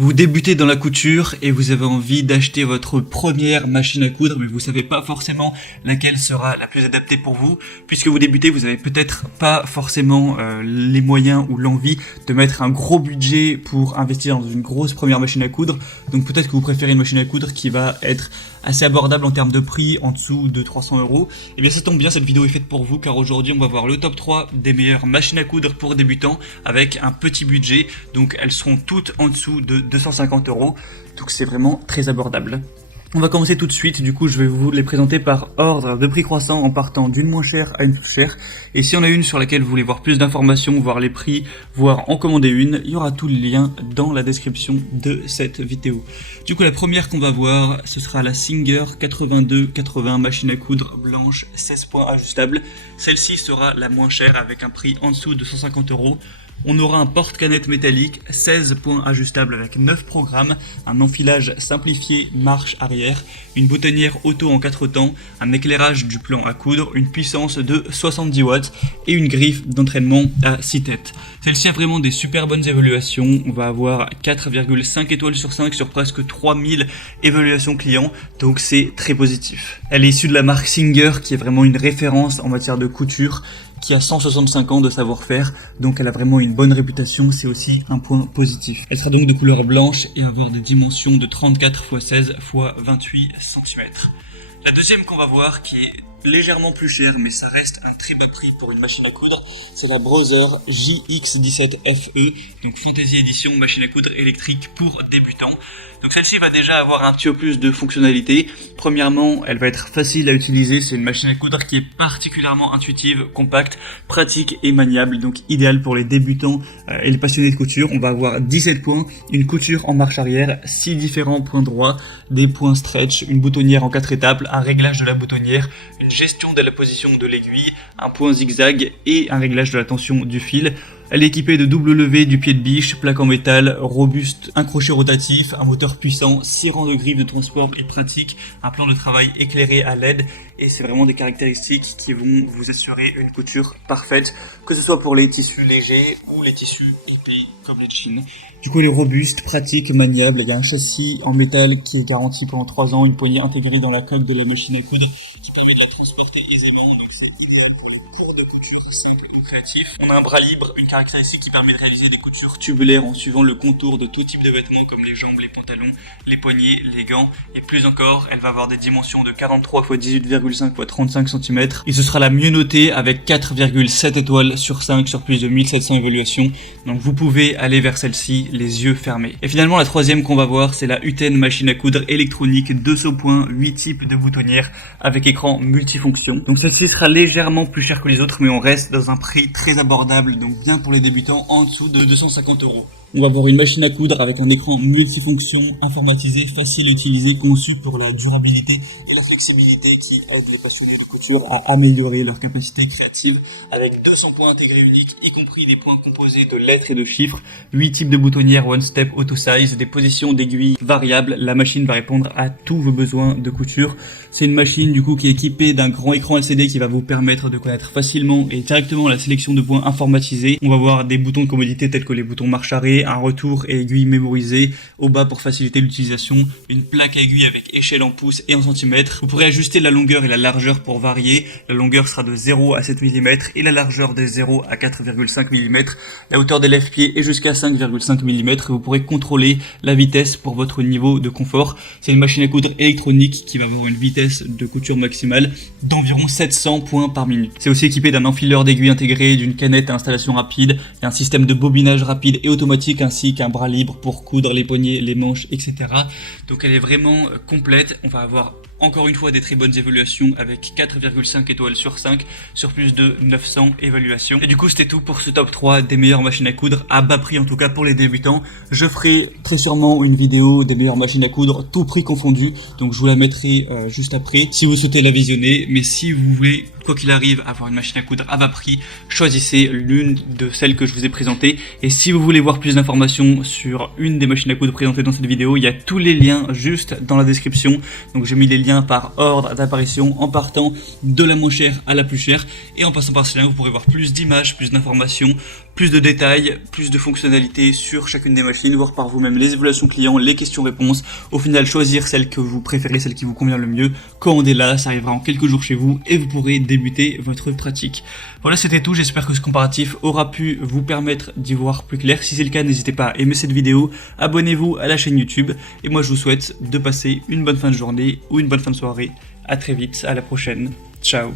Vous débutez dans la couture et vous avez envie d'acheter votre première machine à coudre, mais vous savez pas forcément laquelle sera la plus adaptée pour vous. Puisque vous débutez, vous avez peut-être pas forcément les moyens ou l'envie de mettre un gros budget pour investir dans une grosse première machine à coudre. Donc peut-être que vous préférez une machine à coudre qui va être assez abordable en termes de prix, en dessous de 300 €. Et bien ça tombe bien, cette vidéo est faite pour vous, car aujourd'hui on va voir le top 3 des meilleures machines à coudre pour débutants avec un petit budget. Donc elles seront toutes en dessous de 250 €, donc c'est vraiment très abordable. On va commencer tout de suite, du coup je vais vous les présenter par ordre de prix croissant en partant d'une moins chère à une plus chère. Et si on a une sur laquelle vous voulez voir plus d'informations, voir les prix, voir en commander une, il y aura tous les liens dans la description de cette vidéo. Du coup la première qu'on va voir, ce sera la Singer 8280 machine à coudre blanche 16 points ajustable. Celle-ci sera la moins chère avec un prix en dessous de 150 €. On aura un porte-canette métallique, 16 points ajustables avec 9 programmes, un enfilage simplifié marche arrière, une boutonnière auto en 4 temps, un éclairage du plan à coudre, une puissance de 70 watts et une griffe d'entraînement à 6 têtes. Celle-ci a vraiment des super bonnes évaluations, on va avoir 4,5 étoiles sur 5 sur presque 3000 évaluations clients, donc c'est très positif. Elle est issue de la marque Singer qui est vraiment une référence en matière de couture, qui a 165 ans de savoir-faire, donc elle a vraiment une bonne réputation, c'est aussi un point positif. Elle sera donc de couleur blanche et avoir des dimensions de 34 x 16 x 28 cm. La deuxième qu'on va voir, qui est légèrement plus chère, mais ça reste un très bas prix pour une machine à coudre, c'est la Brother JX17FE, donc Fantasy Edition machine à coudre électrique pour débutants. Donc celle-ci va déjà avoir un petit peu plus de fonctionnalités. Premièrement, elle va être facile à utiliser, c'est une machine à coudre qui est particulièrement intuitive, compacte, pratique et maniable, donc idéale pour les débutants et les passionnés de couture. On va avoir 17 points, une couture en marche arrière, 6 différents points droits, des points stretch, une boutonnière en 4 étapes, un réglage de la boutonnière, une gestion de la position de l'aiguille, un point zigzag et un réglage de la tension du fil. Elle est équipée de double levée du pied de biche, plaque en métal, robuste, un crochet rotatif, un moteur puissant, 6 rangs de griffes de transport et pratique, un plan de travail éclairé à LED, et c'est vraiment des caractéristiques qui vont vous assurer une couture parfaite, que ce soit pour les tissus légers ou les tissus épais comme les jeans. Du coup elle est robuste, pratique, maniable, il y a un châssis en métal qui est garanti pendant 3 ans, une poignée intégrée dans la coque de la machine à coudre qui permet de la transporter aisément, donc c'est idéal pour les cours de couture simples ou créatifs. On a un bras libre, une caractéristique qui permet de réaliser des coutures tubulaires en suivant le contour de tout type de vêtements comme les jambes, les pantalons, les poignets, les gants et plus encore. Elle va avoir des dimensions de 43 x 18,5 x 35 cm et ce sera la mieux notée avec 4,7 étoiles sur 5 sur plus de 1700 évaluations. Donc vous pouvez aller vers celle-ci les yeux fermés. Et finalement la troisième qu'on va voir, c'est la Uten machine à coudre électronique 200 points, 8 types de boutonnières avec écran multifonction. Donc celle-ci sera légèrement plus chère que les autres, mais on reste dans un prix très abordable, donc bien pour les débutants, en dessous de 250 €. On va voir une machine à coudre avec un écran multifonction, informatisé, facile à utiliser, conçu pour la durabilité et la flexibilité qui aide les passionnés de couture à améliorer leur capacité créative, avec 200 points intégrés uniques, y compris des points composés de lettres et de chiffres, 8 types de boutonnières One Step Auto Size, des positions d'aiguilles variables. La machine va répondre à tous vos besoins de couture. C'est une machine du coup qui est équipée d'un grand écran LCD qui va vous permettre de connaître facilement et directement la sélection de points informatisés. On va voir des boutons de commodité tels que les boutons marche arrêt, un retour et aiguille mémorisée, au bas pour faciliter l'utilisation, une plaque à aiguille avec échelle en pouces et en centimètres. Vous pourrez ajuster la longueur et la largeur pour varier. La longueur sera de 0 à 7 mm et la largeur de 0 à 4,5 mm. La hauteur des lève-pieds est jusqu'à 5,5 mm et vous pourrez contrôler la vitesse pour votre niveau de confort. C'est une machine à coudre électronique qui va avoir une vitesse de couture maximale d'environ 700 points par minute. C'est aussi équipé d'un enfileur d'aiguille intégré, d'une canette à installation rapide et un système de bobinage rapide et automatique ainsi qu'un bras libre pour coudre les poignets, les manches, etc. Donc elle est vraiment complète. On va avoir encore une fois des très bonnes évaluations avec 4,5 étoiles sur 5 sur plus de 900 évaluations. Et du coup c'était tout pour ce top 3 des meilleures machines à coudre à bas prix, en tout cas pour les débutants. Je ferai très sûrement une vidéo des meilleures machines à coudre tout prix confondu, donc je vous la mettrai juste après si vous souhaitez la visionner. Mais si vous voulez quoi qu'il arrive avoir une machine à coudre à bas prix, choisissez l'une de celles que je vous ai présentées. Et si vous voulez voir plus d'informations sur une des machines à coudre présentées dans cette vidéo, il y a tous les liens juste dans la description. Donc j'ai mis les liens par ordre d'apparition en partant de la moins chère à la plus chère, et en passant par cela vous pourrez voir plus d'images, plus d'informations, plus de détails, plus de fonctionnalités sur chacune des machines, voir par vous-même les évaluations clients, les questions-réponses, au final choisir celle que vous préférez, celle qui vous convient le mieux, commandez-la, ça arrivera en quelques jours chez vous et vous pourrez débuter votre pratique. Voilà, c'était tout, j'espère que ce comparatif aura pu vous permettre d'y voir plus clair. Si c'est le cas, n'hésitez pas à aimer cette vidéo, abonnez-vous à la chaîne YouTube et moi je vous souhaite de passer une bonne fin de journée ou une bonne fin de soirée. À très vite, à la prochaine, ciao.